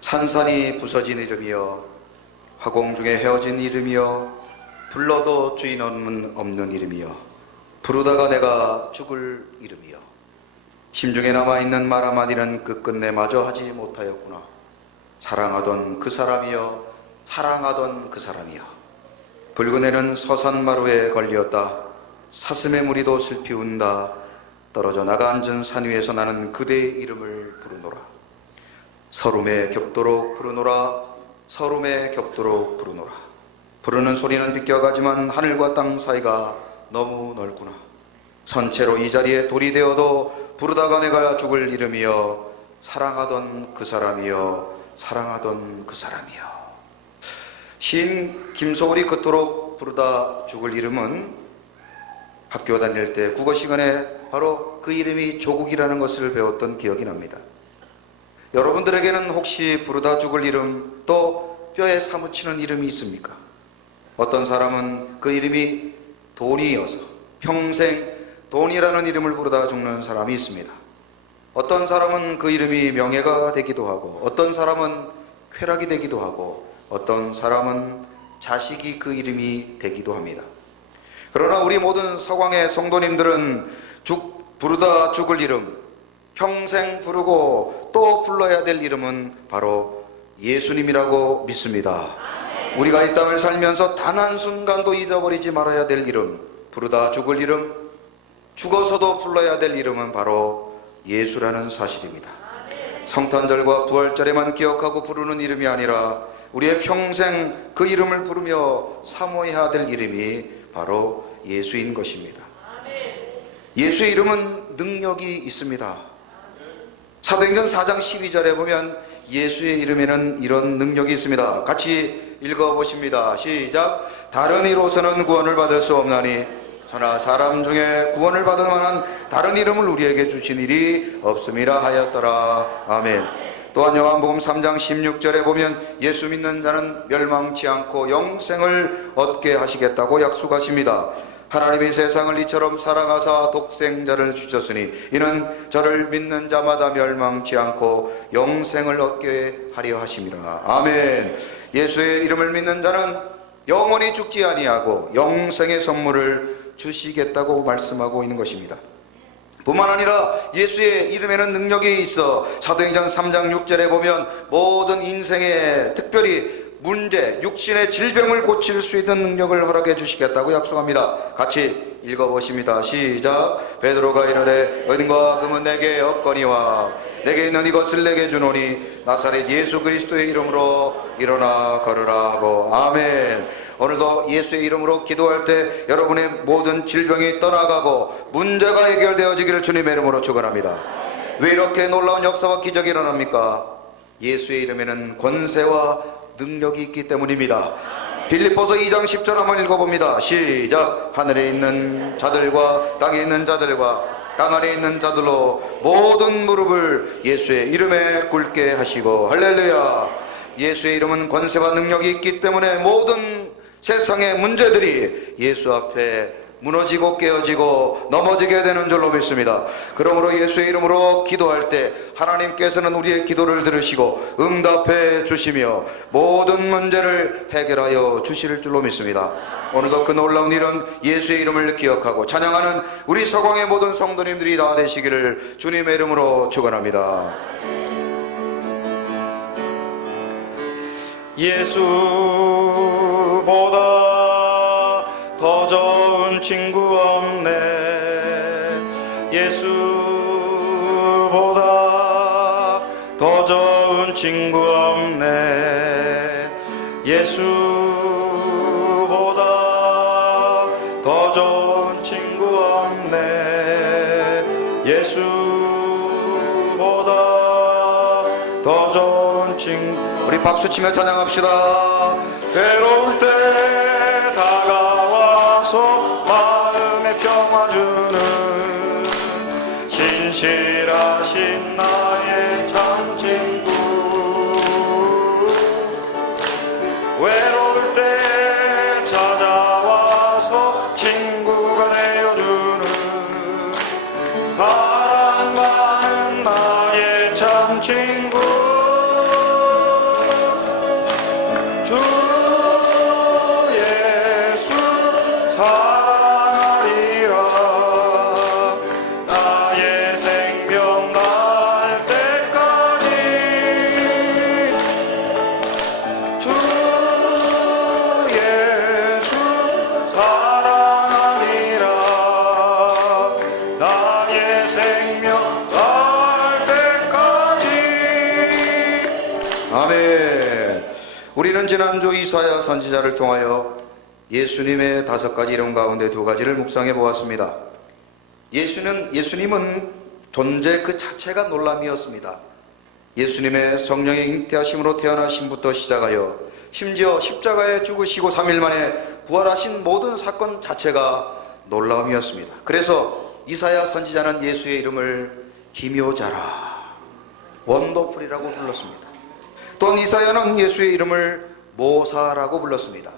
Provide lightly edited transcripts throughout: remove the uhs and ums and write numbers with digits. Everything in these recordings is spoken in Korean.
산산이 부서진 이름이여 화공 중에 헤어진 이름이여 불러도 주인 없는 이름이여 부르다가 내가 죽을 이름이여 심중에 남아있는 말 한마디는 끝끝내 마저 하지 못하였구나. 사랑하던 그 사람이여 사랑하던 그 사람이여 붉은 해는 서산마루에 걸리었다. 사슴의 무리도 슬피 운다. 떨어져 나가 앉은 산 위에서 나는 그대의 이름을 부르노라. 서름에 겹도록 부르노라. 서름에 겹도록 부르노라. 부르는 소리는 비껴가지만 하늘과 땅 사이가 너무 넓구나. 선체로 이 자리에 돌이 되어도 부르다가 내가 죽을 이름이여 사랑하던 그 사람이여 사랑하던 그 사람이여. 시인 김소월이 그토록 부르다 죽을 이름은 학교 다닐 때 국어 시간에 바로 그 이름이 조국이라는 것을 배웠던 기억이 납니다. 여러분들에게는 혹시 부르다 죽을 이름 또 뼈에 사무치는 이름이 있습니까? 어떤 사람은 그 이름이 돈이어서 평생 돈이라는 이름을 부르다 죽는 사람이 있습니다. 어떤 사람은 그 이름이 명예가 되기도 하고 어떤 사람은 쾌락이 되기도 하고 어떤 사람은 자식이 그 이름이 되기도 합니다. 그러나 우리 모든 서광의 성도님들은 부르다 죽을 이름, 평생 부르고 또 불러야 될 이름은 바로 예수님이라고 믿습니다. 우리가 이 땅을 살면서 단 한순간도 잊어버리지 말아야 될 이름, 부르다 죽을 이름, 죽어서도 불러야 될 이름은 바로 예수라는 사실입니다. 성탄절과 부활절에만 기억하고 부르는 이름이 아니라 우리의 평생 그 이름을 부르며 사모해야 될 이름이 바로 예수인 것입니다. 예수의 이름은 능력이 있습니다. 사도행전 4장 12절에 보면 예수의 이름에는 이런 능력이 있습니다. 같이 읽어보십니다. 시작. 다른 이로서는 구원을 받을 수 없나니 그러나 사람 중에 구원을 받을 만한 다른 이름을 우리에게 주신 일이 없음이라 하였더라. 아멘. 또한 요한복음 3장 16절에 보면 예수 믿는 자는 멸망치 않고 영생을 얻게 하시겠다고 약속하십니다. 하나님이 세상을 이처럼 사랑하사 독생자를 주셨으니 이는 저를 믿는 자마다 멸망치 않고 영생을 얻게 하려 하심이라. 아멘. 예수의 이름을 믿는 자는 영원히 죽지 아니하고 영생의 선물을 주시겠다고 말씀하고 있는 것입니다. 뿐만 아니라 예수의 이름에는 능력이 있어 사도행전 3장 6절에 보면 모든 인생에 특별히 문제, 육신의 질병을 고칠 수 있는 능력을 허락해 주시겠다고 약속합니다. 같이 읽어보십니다. 시작. 베드로가 이르되 은과 금은 내게 없거니와 내게 있는 이것을 내게 주노니 나사렛 예수 그리스도의 이름으로 일어나 걸으라 하고. 아멘. 오늘도 예수의 이름으로 기도할 때 여러분의 모든 질병이 떠나가고 문제가 해결되어지기를 주님의 이름으로 축원합니다. 왜 이렇게 놀라운 역사와 기적이 일어납니까? 예수의 이름에는 권세와 능력이 있기 때문입니다. 빌립보서 2장 10절 한번 읽어봅니다. 시작. 하늘에 있는 자들과 땅에 있는 자들과 땅 아래에 있는 자들로 모든 무릎을 예수의 이름에 꿇게 하시고. 할렐루야. 예수의 이름은 권세와 능력이 있기 때문에 모든 세상의 문제들이 예수 앞에 무너지고 깨어지고 넘어지게 되는 줄로 믿습니다. 그러므로 예수의 이름으로 기도할 때 하나님께서는 우리의 기도를 들으시고 응답해 주시며 모든 문제를 해결하여 주실 줄로 믿습니다. 오늘도 그 놀라운 일은 예수의 이름을 기억하고 찬양하는 우리 서광의 모든 성도님들이 다 되시기를 주님의 이름으로 축원합니다. 예수보다 더 좋은 친구 없네. 예수보다 더 좋은 친구 없네. 예수보다 더 좋은 친구 없네. 예수보다 더 좋은 친구. 우리 박수치며 찬양합시다. 괴로울 때 다가와서 마음에 평화 주는 신실하신 나의 참 친구. 외로울 때 찾아와서 친구가 되어주는 사랑받는 나의 참 친구. 아멘. 우리는 지난주 이사야 선지자를 통하여 예수님의 5가지 이름 가운데 2가지를 묵상해 보았습니다. 예수님은 존재 그 자체가 놀람이었습니다. 예수님의 성령의 잉태하심으로 태어나심부터 시작하여 심지어 십자가에 죽으시고 3일 만에 부활하신 모든 사건 자체가 놀라움이었습니다. 그래서 이사야 선지자는 예수의 이름을 기묘자라, 원더풀이라고 불렀습니다. 또한 이사야는 예수의 이름을 모사라고 불렀습니다.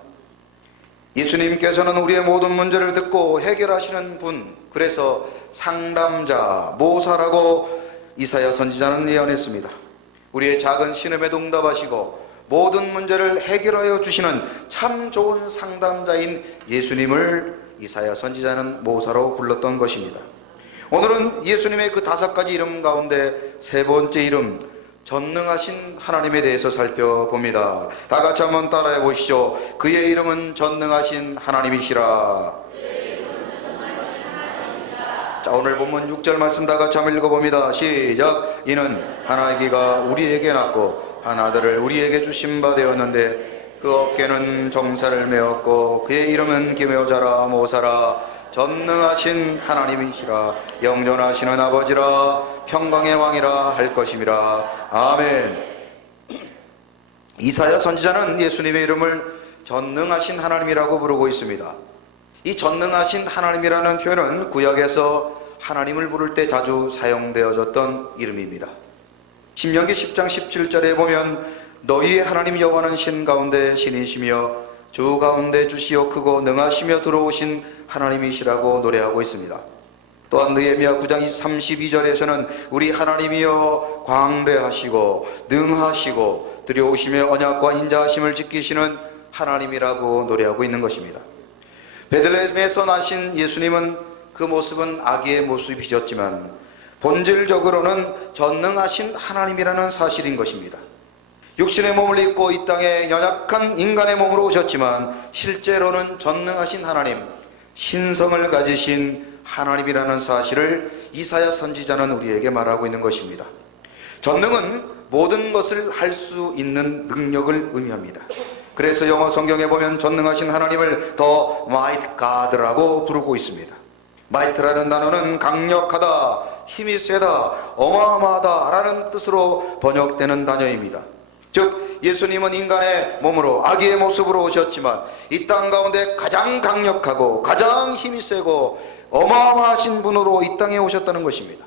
예수님께서는 우리의 모든 문제를 듣고 해결하시는 분, 그래서 상담자, 모사라고 이사야 선지자는 예언했습니다. 우리의 작은 신음에도 응답하시고 모든 문제를 해결하여 주시는 참 좋은 상담자인 예수님을 이사야 선지자는 모사로 불렀던 것입니다. 오늘은 예수님의 그 5가지 이름 가운데 3번째 이름, 전능하신 하나님에 대해서 살펴봅니다. 다 같이 한번 따라해 보시죠. 그의 이름은 전능하신 하나님이시라. 자, 오늘 본문 6절 말씀 다 같이 한번 읽어봅니다. 시작. 이는 한 아기가 우리에게 낳고 한 아들을 우리에게 주신 바 되었는데 그 어깨는 정사를 메었고 그의 이름은 기묘자라, 모사라, 전능하신 하나님이시라, 영존하시는 아버지라, 평강의 왕이라 할 것임이라. 아멘. 이사야 선지자는 예수님의 이름을 전능하신 하나님이라고 부르고 있습니다. 이 전능하신 하나님이라는 표현은 구약에서 하나님을 부를 때 자주 사용되어졌던 이름입니다. 신명기 10장 17절에 보면 너희의 하나님 여호와는 신 가운데 신이시며 주 가운데 주시요 크고 능하시며 들어오신 하나님이시라고 노래하고 있습니다. 또한 느헤미야 9장 32절에서는 우리 하나님이여 광대하시고 능하시고 들여오시며 언약과 인자하심을 지키시는 하나님이라고 노래하고 있는 것입니다. 베들레헴에서 나신 예수님은 그 모습은 아기의 모습이셨지만 본질적으로는 전능하신 하나님이라는 사실인 것입니다. 육신의 몸을 입고 이 땅에 연약한 인간의 몸으로 오셨지만 실제로는 전능하신 하나님, 신성을 가지신 하나님이라는 사실을 이사야 선지자는 우리에게 말하고 있는 것입니다. 전능은 모든 것을 할 수 있는 능력을 의미합니다. 그래서 영어 성경에 보면 전능하신 하나님을 The Might God라고 부르고 있습니다. Might라는 단어는 강력하다, 힘이 세다, 어마어마하다 라는 뜻으로 번역되는 단어입니다. 즉 예수님은 인간의 몸으로 아기의 모습으로 오셨지만 이 땅 가운데 가장 강력하고 가장 힘이 세고 어마어마하신 분으로 이 땅에 오셨다는 것입니다.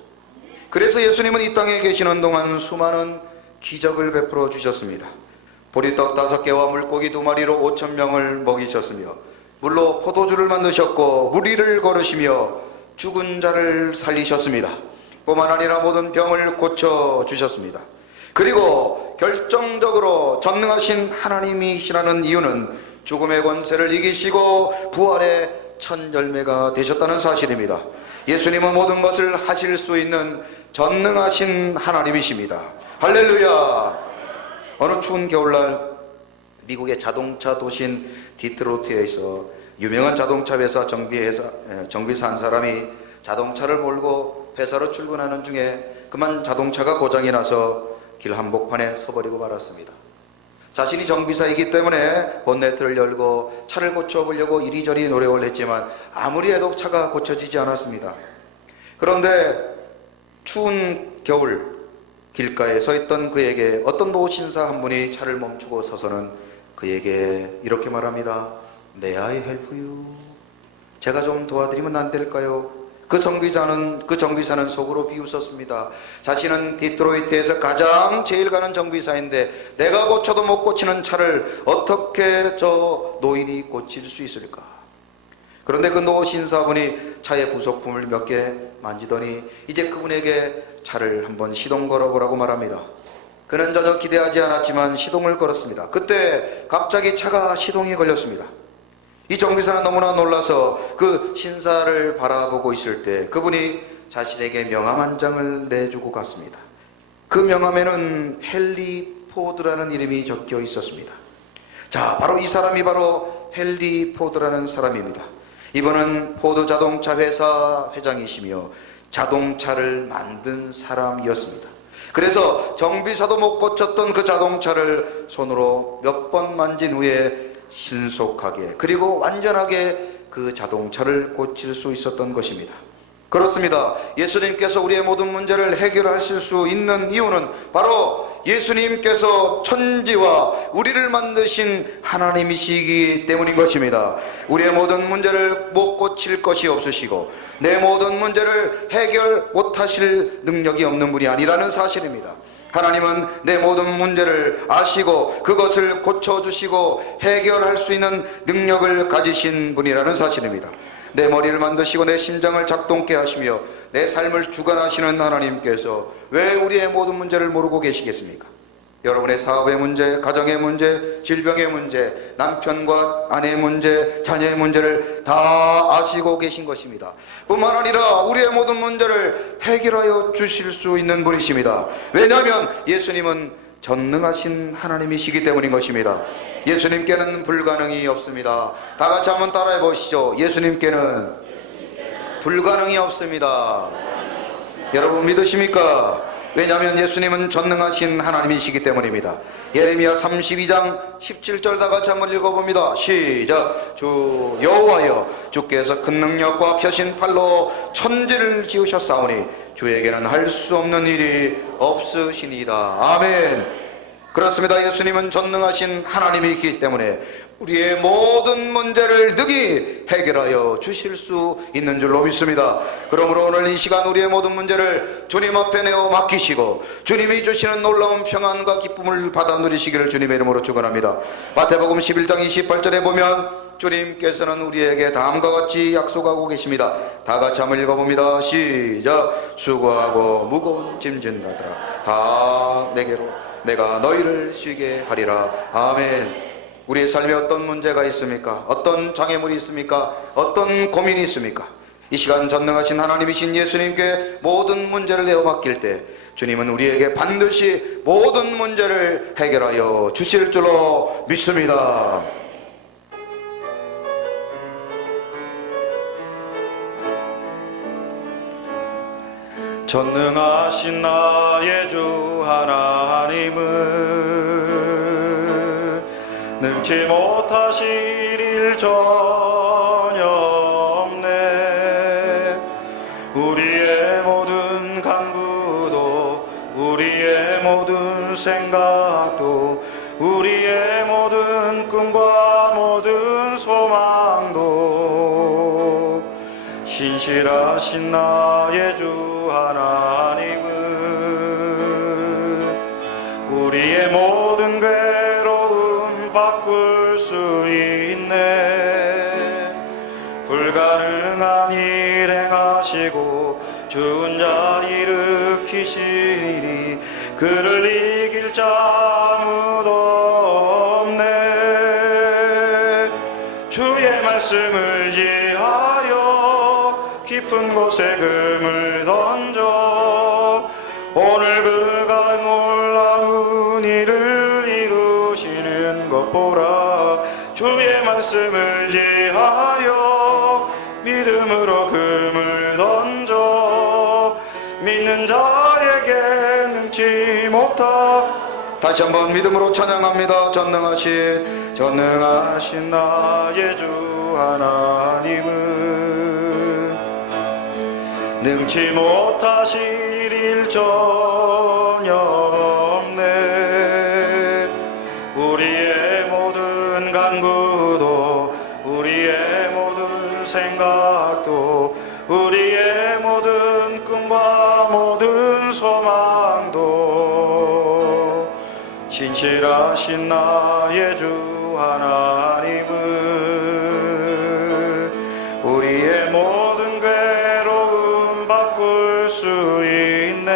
그래서 예수님은 이 땅에 계시는 동안 수많은 기적을 베풀어 주셨습니다. 보리떡 5개와 물고기 2마리로 5,000명을 먹이셨으며 물로 포도주를 만드셨고 무리를 걸으시며 죽은 자를 살리셨습니다. 뿐만 아니라 모든 병을 고쳐주셨습니다. 그리고 결정적으로 전능하신 하나님이시라는 이유는 죽음의 권세를 이기시고 부활의 첫 열매가 되셨다는 사실입니다. 예수님은 모든 것을 하실 수 있는 전능하신 하나님이십니다. 할렐루야. 어느 추운 겨울날 미국의 자동차 도시인 디트로이트에서 유명한 자동차 회사 정비사 한 사람이 자동차를 몰고 회사로 출근하는 중에 그만 자동차가 고장이 나서 길 한복판에 서버리고 말았습니다. 자신이 정비사이기 때문에 본네트를 열고 차를 고쳐보려고 이리저리 노력을 했지만 아무리 해도 차가 고쳐지지 않았습니다. 그런데 추운 겨울 길가에 서 있던 그에게 어떤 노신사 한 분이 차를 멈추고 서서는 그에게 이렇게 말합니다. May I help you? 제가 좀 도와드리면 안 될까요? 그 정비사는 속으로 비웃었습니다. 자신은 디트로이트에서 가장 제일 가는 정비사인데 내가 고쳐도 못 고치는 차를 어떻게 저 노인이 고칠 수 있을까? 그런데 그 노신사분이 차의 부속품을 몇 개 만지더니 이제 그분에게 차를 한번 시동 걸어보라고 말합니다. 그는 전혀 기대하지 않았지만 시동을 걸었습니다. 그때 갑자기 차가 시동이 걸렸습니다. 이 정비사는 너무나 놀라서 그 신사를 바라보고 있을 때 그분이 자신에게 명함 한 장을 내주고 갔습니다. 그 명함에는 헨리 포드라는 이름이 적혀 있었습니다. 자, 바로 이 사람이 바로 헨리 포드라는 사람입니다. 이분은 포드 자동차 회사 회장이시며 자동차를 만든 사람이었습니다. 그래서 정비사도 못 고쳤던 그 자동차를 손으로 몇 번 만진 후에 신속하게 그리고 완전하게 그 자동차를 고칠 수 있었던 것입니다. 그렇습니다. 예수님께서 우리의 모든 문제를 해결하실 수 있는 이유는 바로 예수님께서 천지와 우리를 만드신 하나님이시기 때문인 것입니다. 우리의 모든 문제를 못 고칠 것이 없으시고 내 모든 문제를 해결 못하실 능력이 없는 분이 아니라는 사실입니다. 하나님은 내 모든 문제를 아시고 그것을 고쳐주시고 해결할 수 있는 능력을 가지신 분이라는 사실입니다. 내 머리를 만드시고 내 심장을 작동케 하시며 내 삶을 주관하시는 하나님께서 왜 우리의 모든 문제를 모르고 계시겠습니까? 여러분의 사업의 문제, 가정의 문제, 질병의 문제, 남편과 아내의 문제, 자녀의 문제를 다 아시고 계신 것입니다. 뿐만 아니라 우리의 모든 문제를 해결하여 주실 수 있는 분이십니다. 왜냐하면 예수님은 전능하신 하나님이시기 때문인 것입니다. 예수님께는 불가능이 없습니다. 다 같이 한번 따라해 보시죠. 예수님께는 불가능이 없습니다. 여러분 믿으십니까? 왜냐하면 예수님은 전능하신 하나님이시기 때문입니다. 예레미야 32장 17절 다 같이 한번 읽어봅니다. 시작. 주 여호와여 주께서 큰 능력과 펴신 팔로 천지를 지으셨사오니 주에게는 할 수 없는 일이 없으시니이다. 아멘. 그렇습니다. 예수님은 전능하신 하나님이기 때문에 우리의 모든 문제를 능히 해결하여 주실 수 있는 줄로 믿습니다. 그러므로 오늘 이 시간 우리의 모든 문제를 주님 앞에 내어 맡기시고 주님이 주시는 놀라운 평안과 기쁨을 받아 누리시기를 주님의 이름으로 축원합니다. 마태복음 11장 28절에 보면 주님께서는 우리에게 다음과 같이 약속하고 계십니다. 다 같이 한번 읽어봅니다. 시작. 수고하고 무거운 짐진 자들아 다 내게로 내가 너희를 쉬게 하리라. 아멘. 우리의 삶에 어떤 문제가 있습니까? 어떤 장애물이 있습니까? 어떤 고민이 있습니까? 이 시간 전능하신 하나님이신 예수님께 모든 문제를 내어 맡길 때 주님은 우리에게 반드시 모든 문제를 해결하여 주실 줄로 믿습니다. 전능하신 나의 주 하나님은 능치 못하실 일 전혀 없네. 우리의 모든 간구도 우리의 모든 생각도 우리의 모든 꿈과 모든 소망도 신실하신 나의 주 하나님은 우리의 모든 괴로움 바꿀 수 있네. 불가능한 일 행하시고 죽은 자 일으키시니 그를 이길 자 아무도 없네. 주의 말씀을 지하여 깊은 곳에 금을 던져 오늘 그가 놀라운 일을 이루시는 것 보라. 주의 말씀을 지하여 믿음으로 금을 던져 믿는 자에게 능치 못하. 다시 한번 믿음으로 찬양합니다. 전능하신 나의 주 하나님은 능치 못하실 일 전혀 없네. 우리의 모든 간구도 우리의 모든 생각도 우리의 모든 꿈과 모든 소망도 신실하신 나의 주 하나님은 우리의 모든 괴로움 바꿀 수 있네.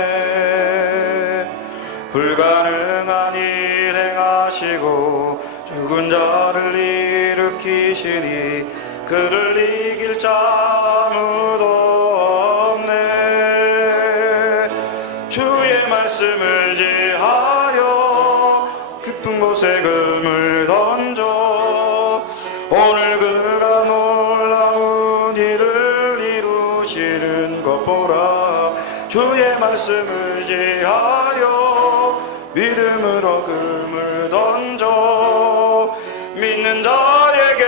불가능한 일 행하시고 죽은 자를 일으키시니 그를 이길 자 아무도 없네. 주의 말씀을 지하여 깊은 곳에 금을 던져 오늘 그가 놀라운 일을 이루시는 것 보라. 주의 말씀을 지하여 믿음으로 금을 던져 믿는 자에게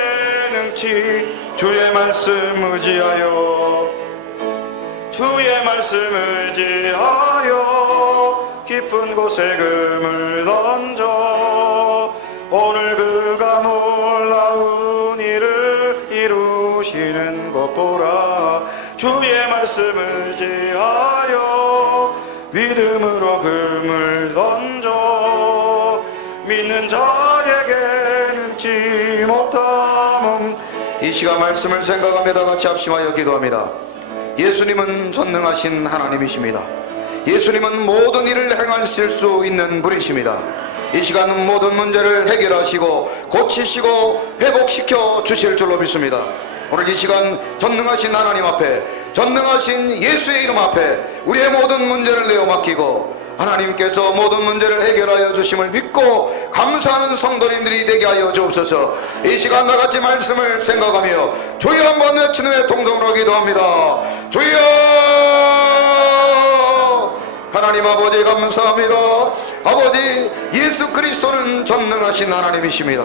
능치 주의 말씀 의지하여 주의 말씀 의지하여 깊은 곳에 금을 던져 오늘 그가 놀라운 일을 이루시는 것 보라 주의 말씀 의지하여 믿음으로 금을 던져 믿는 자에게 능치 못함. 이 시간 말씀을 생각하며 다 같이 합심하여 기도합니다. 예수님은 전능하신 하나님이십니다. 예수님은 모든 일을 행하실 수 있는 분이십니다. 이 시간 모든 문제를 해결하시고 고치시고 회복시켜 주실 줄로 믿습니다. 오늘 이 시간 전능하신 하나님 앞에 전능하신 예수의 이름 앞에 우리의 모든 문제를 내어 맡기고 하나님께서 모든 문제를 해결하여 주심을 믿고 감사하는 성도님들이 되게 하여 주옵소서. 이 시간 나같이 말씀을 생각하며 주여 한번 외치는 후에 동성으로 기도합니다. 주여 하나님 아버지 감사합니다. 아버지 예수 그리스도는 전능하신 하나님이십니다.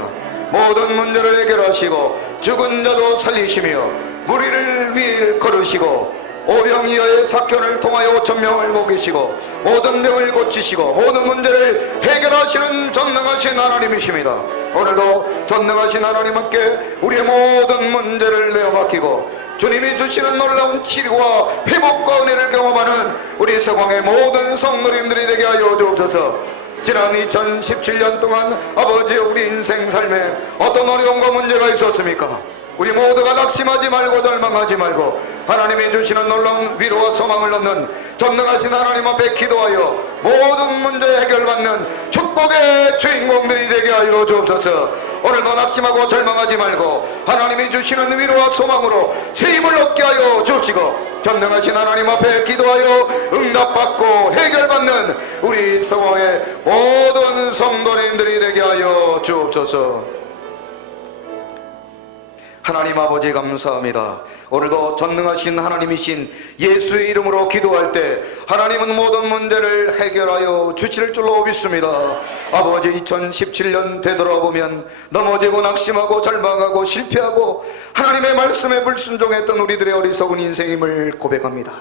모든 문제를 해결하시고 죽은 자도 살리시며 무리를 위해 걸으시고 오병이어의 사건을 통하여 5,000명을 먹이시고 모든 병을 고치시고 모든 문제를 해결하시는 전능하신 하나님이십니다. 오늘도 전능하신 하나님께 우리의 모든 문제를 내어 맡기고 주님이 주시는 놀라운 치료와 회복과 은혜를 경험하는 우리 세상의 모든 성도님들이 되게 하여 주옵소서. 지난 2017년 동안 아버지 우리 인생 삶에 어떤 어려움과 문제가 있었습니까? 우리 모두가 낙심하지 말고 절망하지 말고 하나님이 주시는 놀라운 위로와 소망을 얻는 전능하신 하나님 앞에 기도하여 모든 문제 해결받는 축복의 주인공들이 되게 하여 주옵소서. 오늘도 낙심하고 절망하지 말고 하나님이 주시는 위로와 소망으로 새 힘을 얻게 하여 주시고 전능하신 하나님 앞에 기도하여 응답받고 해결받는 우리 성화의 모든 성도님들이 되게 하여 주옵소서. 하나님 아버지 감사합니다. 오늘도 전능하신 하나님이신 예수의 이름으로 기도할 때 하나님은 모든 문제를 해결하여 주실 줄로 믿습니다. 아버지 2017년 되돌아보면 넘어지고 낙심하고 절망하고 실패하고 하나님의 말씀에 불순종했던 우리들의 어리석은 인생임을 고백합니다.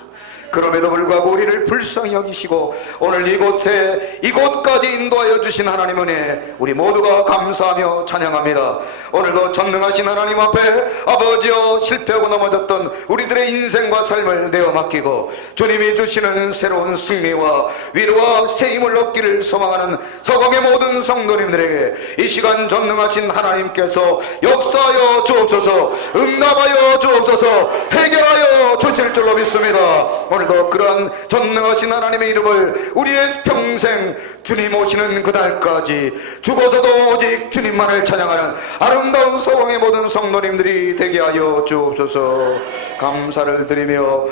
그럼에도 불구하고 우리를 불쌍히 여기시고 오늘 이곳까지 인도하여 주신 하나님 은혜 우리 모두가 감사하며 찬양합니다. 오늘도 전능하신 하나님 앞에 아버지여 실패하고 넘어졌던 우리들의 인생과 삶을 내어 맡기고 주님이 주시는 새로운 승리와 위로와 새 힘을 얻기를 소망하는 서강의 모든 성도님들에게 이 시간 전능하신 하나님께서 역사하여 주옵소서. 응답하여 주옵소서. 해결하여 주실 줄로 믿습니다. 오늘도 그러한 전능하신 하나님의 이름을 우리의 평생 주님 오시는 그날까지 죽어서도 오직 주님만을 찬양하는 아름다운 서강의 모든 성도님들이 되게 하여 주옵소서. 감사를 드리며